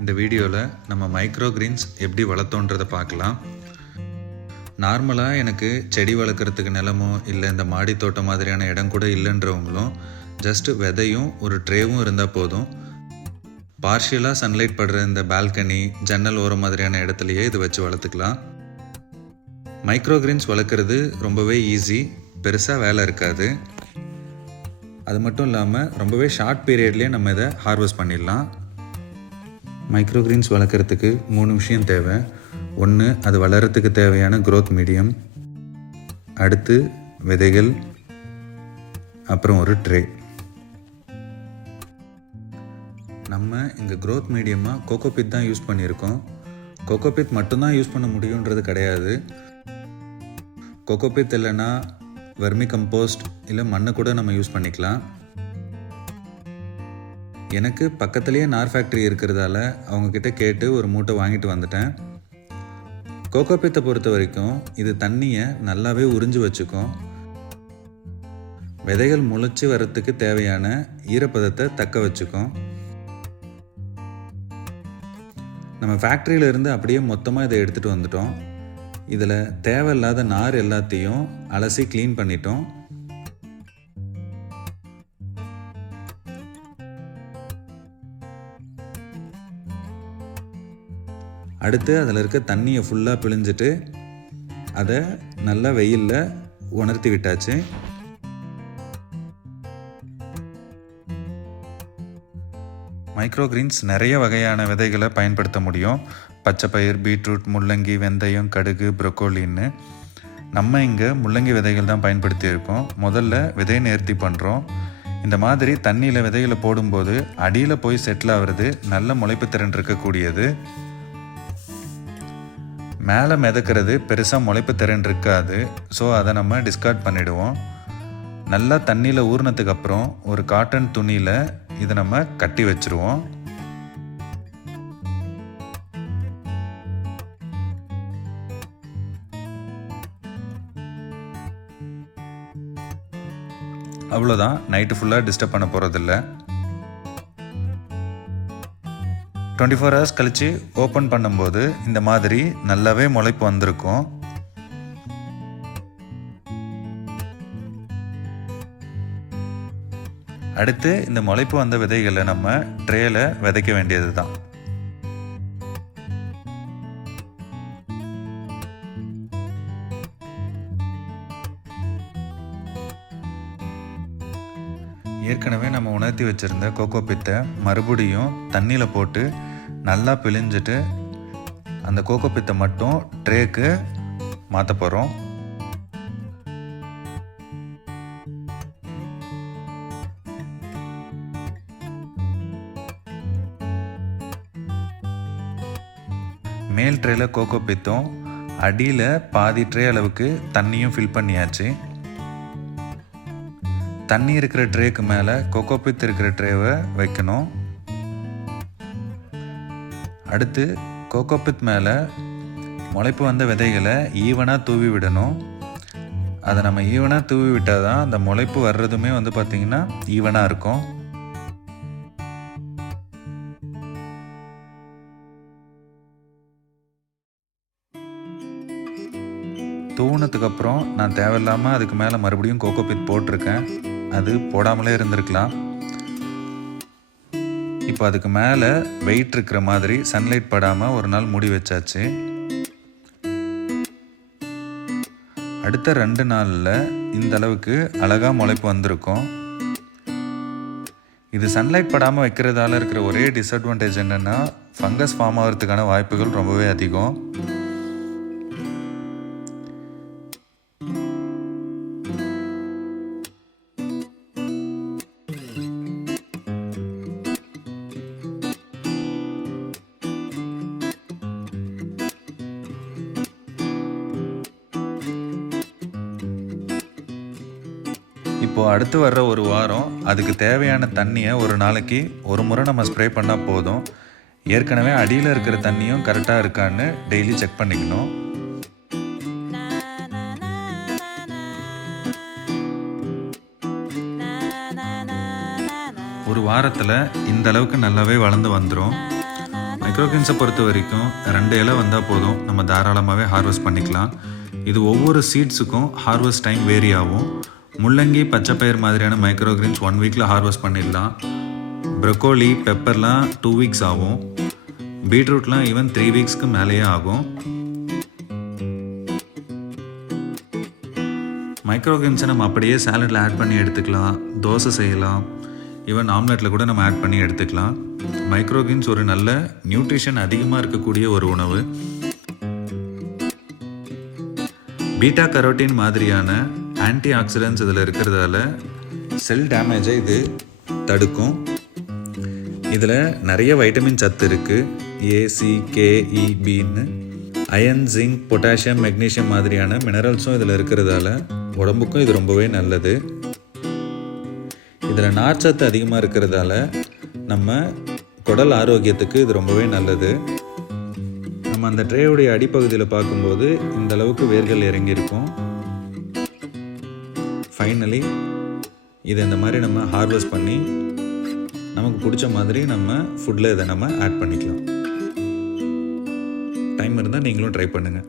இந்த வீடியோவில் நம்ம மைக்ரோ கிரீன்ஸ் எப்படி வளர்த்தோன்றதை பார்க்கலாம். நார்மலாக எனக்கு செடி வளர்க்குறதுக்கு நிலமோ இல்லை இந்த மாடி தோட்டம் மாதிரியான இடம் கூட இல்லைன்றவங்களும் ஜஸ்ட் விதையும் ஒரு ட்ரேவும் இருந்தால் போதும். பார்ஷியலாக சன்லைட் படுற இந்த பால்கனி ஜன்னல் ஓரம் மாதிரியான இடத்துலையே இது வச்சு வளர்த்துக்கலாம். மைக்ரோ கிரீன்ஸ் வளர்க்குறது ரொம்பவே ஈஸி பெருசாக வேலை இருக்காது. அது மட்டும் இல்லாமல் ரொம்பவே ஷார்ட் பீரியட்லேயே நம்ம இதை ஹார்வெஸ்ட் பண்ணிடலாம். மைக்ரோ கிரீன்ஸ் வளர்க்குறதுக்கு மூணு விஷயம் தேவை. ஒன்று அது வளர்கிறதுக்கு தேவையான க்ரோத் மீடியம் அடுத்து விதைகள். அப்புறம் ஒரு ட்ரே நம்ம இங்கே க்ரோத் மீடியமாக கோகோபித் தான் யூஸ் பண்ணியிருக்கோம். கோகோபித் மட்டும்தான் யூஸ் பண்ண முடியுன்றது கிடையாது. கோகோபித் இல்லைன்னா வெர்மி கம்போஸ்ட் இல்லை மண்ணை கூட நம்ம யூஸ் பண்ணிக்கலாம். எனக்கு பக்கத்துலேயே நார் ஃபேக்ட்ரி இருக்கிறதால அவங்கக்கிட்ட கேட்டு ஒரு மூட்டை வாங்கிட்டு வந்துட்டேன். கோகோபித்தை பொறுத்த வரைக்கும் இது தண்ணியை நல்லாவே உறிஞ்சு வச்சுக்கும். விதைகள் முளைச்சி வர்றதுக்கு தேவையான ஈரப்பதத்தை தக்க வச்சுக்கும். நம்ம ஃபேக்ட்ரியிலேருந்து அப்படியே மொத்தமாக இதை எடுத்துகிட்டு வந்துட்டோம். இதில் தேவையில்லாத நார் எல்லாத்தையும் அலசி க்ளீன் பண்ணிட்டோம். அடுத்து அதில் இருக்க தண்ணியை ஃபுல்லாக பிழிஞ்சிட்டு அதை நல்லா வெயிலில் உணர்த்தி விட்டாச்சு. மைக்ரோ கிரீன்ஸ் நிறைய வகையான விதைகளை பயன்படுத்த முடியும். பச்சை பயிர் பீட்ரூட் முள்ளங்கி வெந்தயம் கடுகு ப்ரொக்கோலின்னு. நம்ம இங்கே முள்ளங்கி விதைகள் தான் பயன்படுத்தியிருக்கோம் முதல்ல விதை நேர்த்தி பண்ணுறோம் இந்த மாதிரி தண்ணியில் விதைகளை போடும்போது அடியில் போய் செட்டில் ஆகிறது நல்ல முளைப்பு திறன் இருக்கக்கூடியது. மேலே மிதக்கிறது பெருசாக முளைப்பு திறன் இருக்காது. ஸோ அதை நம்ம டிஸ்கார்ட் பண்ணிவிடுவோம் நல்லா தண்ணியில் ஊறினதுக்கு அப்புறம் ஒரு காட்டன் துணியில் இதை நம்ம கட்டி வச்சுருவோம். அவ்வளோதான் நைட்டு ஃபுல்லாக டிஸ்டர்ப் பண்ண போகிறதில்ல டுவெண்ட்டி ஃபோர் ஹவர்ஸ் கழித்து ஓப்பன் பண்ணும்போது இந்த மாதிரி நல்லாவே முளைப்பு வந்திருக்கும். அடுத்து இந்த முளைப்பு வந்த விதைகளை நம்ம ட்ரேயில் விதைக்க வேண்டியது தான் ஏற்கனவே நம்ம உணர்த்தி வச்சுருந்த கோகோ பித்தை மறுபடியும் தண்ணியில் போட்டு நல்லா பிழிஞ்சிட்டு அந்த கோகோ பித்தை மட்டும் ட்ரேக்கு மாற்ற போகிறோம் மேல் ட்ரேல கோகோ பித்தும் அடியில் பாதி ட்ரே அளவுக்கு தண்ணியும் ஃபில் பண்ணியாச்சு. தண்ணி இருக்கிற ட்ரேக்கு மேலே கொக்கோபித் இருக்கிற ட்ரேவை வைக்கணும். அடுத்து கோகோபித் மேலே முளைப்பு வந்த விதைகளை ஈவனாக தூவி விடணும். அதை நம்ம ஈவனாக தூவி விட்டால் தான் அந்த முளைப்பு வர்றதுமே வந்து பார்த்திங்கன்னா ஈவனாக இருக்கும். தூணத்துக்கு நான் தேவையில்லாமல் அதுக்கு மேலே மறுபடியும் கோகோ பித் போட்டிருக்கேன். அது போடாமலே இருந்திருக்கலாம். இப்போ அதுக்கு மேலே வெயிட் இருக்கிற மாதிரி சன்லைட் படாமல் ஒரு நாள் மூடி வச்சாச்சு. அடுத்த ரெண்டு நாளில் இந்த அளவுக்கு அழகாக முளைப்பு வந்திருக்கும். இது சன்லைட் படாமல் வைக்கிறதால இருக்கிற ஒரே டிஸ்அட்வான்டேஜ் என்னென்னா ஃபங்கஸ் ஃபார்ம் ஆகிறதுக்கான வாய்ப்புகள் ரொம்பவே அதிகம். இப்போது அடுத்து வர்ற ஒரு வாரம் அதுக்கு தேவையான தண்ணியை ஒரு நாளைக்கு ஒரு முறை நம்ம ஸ்ப்ரே பண்ணால் போதும். ஏற்கனவே அடியில் இருக்கிற தண்ணியும் கரெக்டாக இருக்கான்னு டெய்லி செக் பண்ணிக்கணும். ஒரு வாரத்தில் இந்த அளவுக்கு நல்லாவே வளர்ந்து வந்துடும் மைக்ரோகின்ஸை பொறுத்த வரைக்கும் ரெண்டு இலை வந்தால் போதும். நம்ம தாராளமாகவே ஹார்வெஸ்ட் பண்ணிக்கலாம். இது ஒவ்வொரு சீட்ஸுக்கும் ஹார்வெஸ்ட் டைம் வேரி ஆகும். முள்ளங்கி பச்சைப்பயிர் மாதிரியான மைக்ரோகிரீன்ஸ் ஒன் வீக்கில் ஹார்வெஸ்ட் பண்ணிடலாம். ப்ரொக்கோலி பெப்பர்லாம் டூ வீக்ஸ் ஆகும். பீட்ரூட்லாம் ஈவன் த்ரீ வீக்ஸ்க்கு மேலேயே ஆகும். மைக்ரோகிரீன்ஸை நம்ம அப்படியே சாலடில் ஆட் பண்ணி எடுத்துக்கலாம். தோசை செய்யலாம். ஈவன் ஆம்லெட்டில் கூட நம்ம ஆட் பண்ணி எடுத்துக்கலாம். மைக்ரோகிரீன்ஸ் ஒரு நல்ல நியூட்ரிஷன் அதிகமாக இருக்கக்கூடிய ஒரு உணவு. பீட்டா கரோட்டின் மாதிரியான ஆன்டி ஆக்சிடென்ட்ஸ் இதில் இருக்கிறதால செல் டேமேஜை இது தடுக்கும். இதில் நிறைய வைட்டமின் சத்து இருக்குது ஏசி கேஇபின்னு அயன் ஜிங்க் பொட்டாசியம் மெக்னீஷியம் மாதிரியான மினரல்ஸும் இதில் இருக்கிறதால உடம்புக்கும் இது ரொம்பவே நல்லது. இதில் நார்ச்சத்து அதிகமாக இருக்கிறதால நம்ம குடல் ஆரோக்கியத்துக்கு இது ரொம்பவே நல்லது. நம்ம அந்த ட்ரேவுடைய அடிப்பகுதியில் பார்க்கும்போது இந்த அளவுக்கு வேர்கள் இறங்கியிருக்கும். ஃபைனலி இதை இந்த மாதிரி நம்ம ஹார்வெஸ்ட் பண்ணி நமக்கு பிடிச்ச மாதிரி நம்ம ஃபுட்டில் இதை நம்ம ஆட் பண்ணிக்கலாம். டைம் இருந்தால் நீங்களும் ட்ரை பண்ணுங்கள்